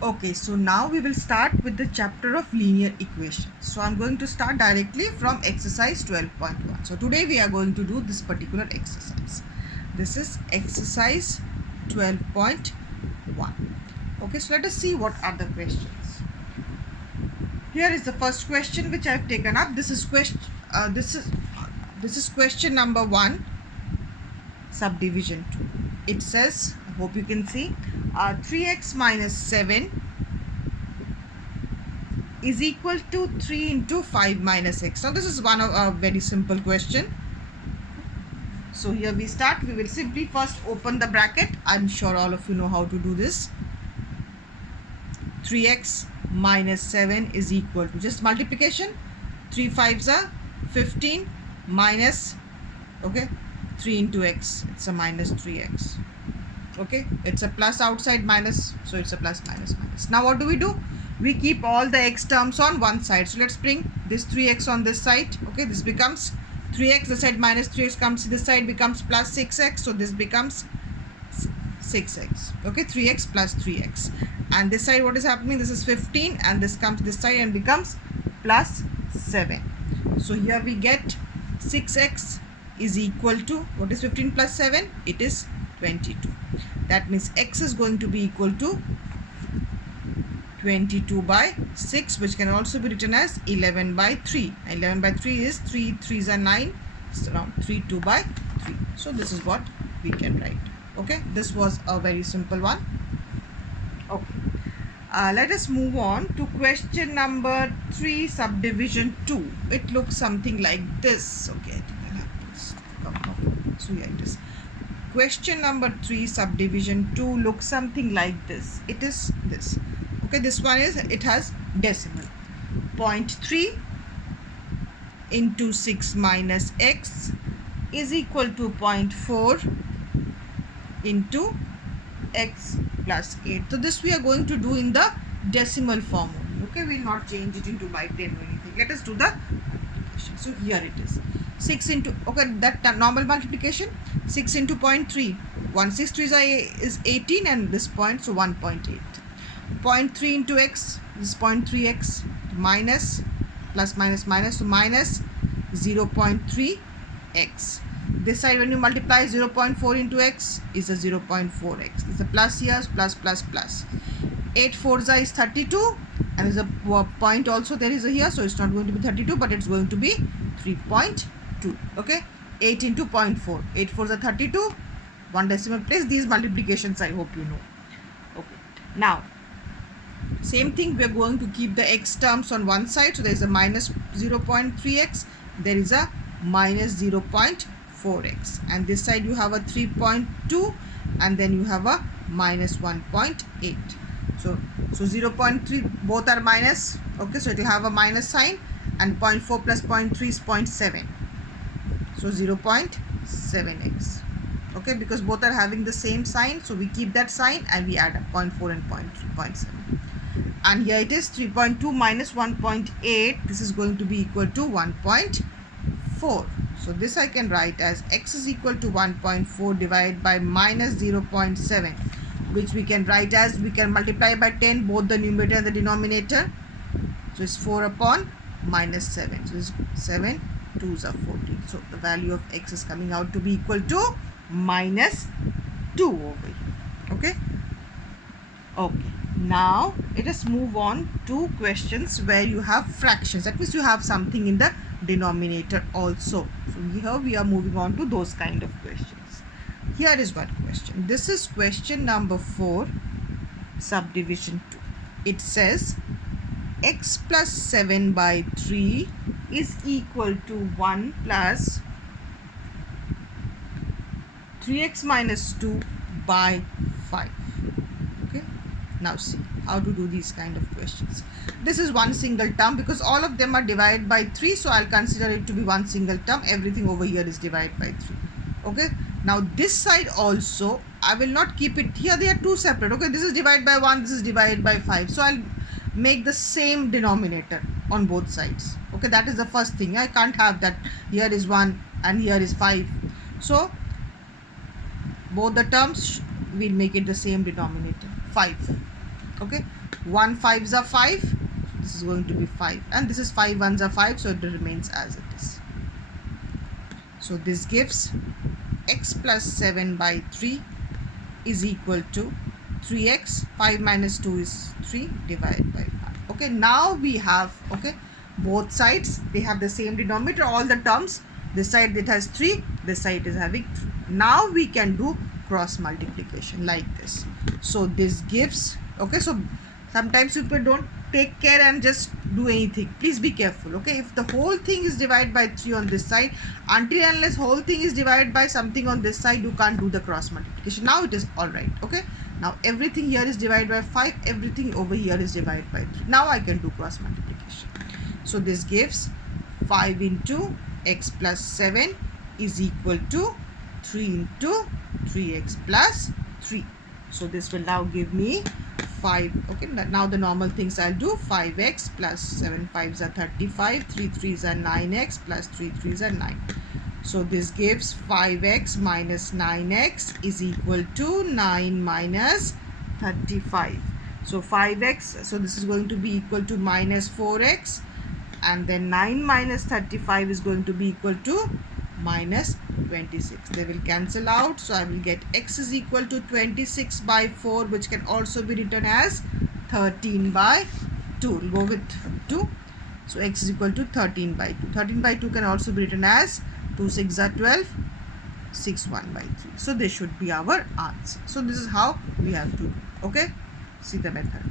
Okay, so now we will start with the chapter of linear equations. So I'm going to start directly from exercise 12.1. So today we are going to do this particular exercise. This is exercise 12.1. Okay, so let us see what are the questions. Here is the first question which I have taken up. This is question number 1, subdivision 2. It says, I hope you can see, 3x minus 7 is equal to 3 into 5 minus x. Now this is one of a very simple question. So here we start. We will simply first open the bracket. I'm sure all of you know how to do this. 3x minus 7 is equal to just multiplication. 3 5s are 15 minus, okay, 3 into x. It's a minus 3x. Okay, it's a plus outside minus, so it's a plus minus minus. Now what do? We keep all the x terms on one side. So let's bring this 3x on this side. Okay, this becomes 3x, this side minus 3x comes this side, becomes plus 6x. So this becomes 6x. Okay, 3x plus 3x. And this side what is happening? This is 15 and this comes this side and becomes plus 7. So here we get 6x is equal to, what is 15 plus 7? It is 22. That means x is going to be equal to 22 by 6, which can also be written as 11 by 3. 11 by 3 is 3 3s are 9. It's around 3 2 by 3. So this is what we can write. Okay, this was a very simple one. Okay, let us move on to question number 3, subdivision 2. It looks something like this. Okay, I think I'll have to come. So here it is. Question number 3, subdivision 2 looks something like this. It is this. Okay, this one is, it has decimal. 0.3 into 6 minus x is equal to 0.4 into x plus 8. So this we are going to do in the decimal form only. Okay, we will not change it into by 10 or anything. Let us do the multiplication. So here it is. 6 into, okay, that normal multiplication, 6 into 0.3. 1 6 3 is 18 and this point, so 1.8. 0.3 into x is 0.3x minus plus minus minus, so minus 0.3x. This side when you multiply 0.4 into x is a 0.4x. There's a plus here, plus plus plus. 8 4s is 32 and there's a point also there is a here, so it's not going to be 32 but it's going to be 3.2. Okay, 8 into 0.4. 8 4s are 32. One decimal place. These multiplications I hope you know. Okay, now same thing, we are going to keep the x terms on one side. So there is a minus 0.3x, there is a minus 0.4x, and this side you have a 3.2 and then you have a minus 1.8. So 0.3, both are minus. Okay, so it will have a minus sign, and 0.4 plus 0.3 is 0.7. So 0.7x. Okay, because both are having the same sign, so we keep that sign and we add up 0.4 and 0.7. And here it is 3.2 minus 1.8. This is going to be equal to 1.4. So this I can write as x is equal to 1.4 divided by minus 0.7, which we can write as, we can multiply by 10 both the numerator and the denominator. So it's 4 upon minus 7. So it's 7 2s are 14. So the value of x is coming out to be equal to minus 2 over here. Okay. Okay. Now let us move on to questions where you have fractions. That means you have something in the denominator also. So here we are moving on to those kind of questions. Here is one question. This is question number 4, subdivision 2. It says x plus 7 by 3 is equal to 1 plus 3x minus 2 by 5. Okay, now see how to do these kind of questions. This is one single term because all of them are divided by 3, so I'll consider it to be one single term. Everything over here is divided by 3. Okay, now this side also I will not keep it here, they are two separate. Okay, this is divided by 1, this is divided by 5, so I'll make the same denominator on both sides. Okay, that is the first thing. I can't have that here is 1 and here is 5. So both the terms we'll make it the same denominator, 5. Okay, 1 5s are 5. This is going to be 5, and this is 5 1s are 5, so it remains as it is. So this gives x plus 7 by 3 is equal to 3x. 5 minus 2 is 3 divided by 5. Okay, now we have, okay, both sides, they have the same denominator, all the terms. This side it has 3, this side is having 3. Now we can do cross multiplication like this. So this gives, okay, so sometimes people don't take care and just do anything. Please be careful, okay. If the whole thing is divided by 3 on this side, until and unless whole thing is divided by something on this side, you can't do the cross multiplication. Now it is all right, okay. Now everything here is divided by 5, everything over here is divided by 3. Now I can do cross multiplication. So this gives 5 into x plus 7 is equal to 3 into 3x plus 3. So this will now give me 5. Okay, now the normal things I'll do. 5x plus 7 5s are 35, 3 3s are 9x plus 3 3s are 9. So this gives 5x minus 9x is equal to 9 minus 35. So 5x, so this is going to be equal to minus 4x, and then 9 minus 35 is going to be equal to minus 26. They will cancel out, so I will get x is equal to 26 by 4, which can also be written as 13 by 2. We'll go with 2. So x is equal to 13 by 2. 13 by 2 can also be written as 2 6 are 12, 6 1 by 3. So this should be our answer. So this is how we have to do. Okay, see the method.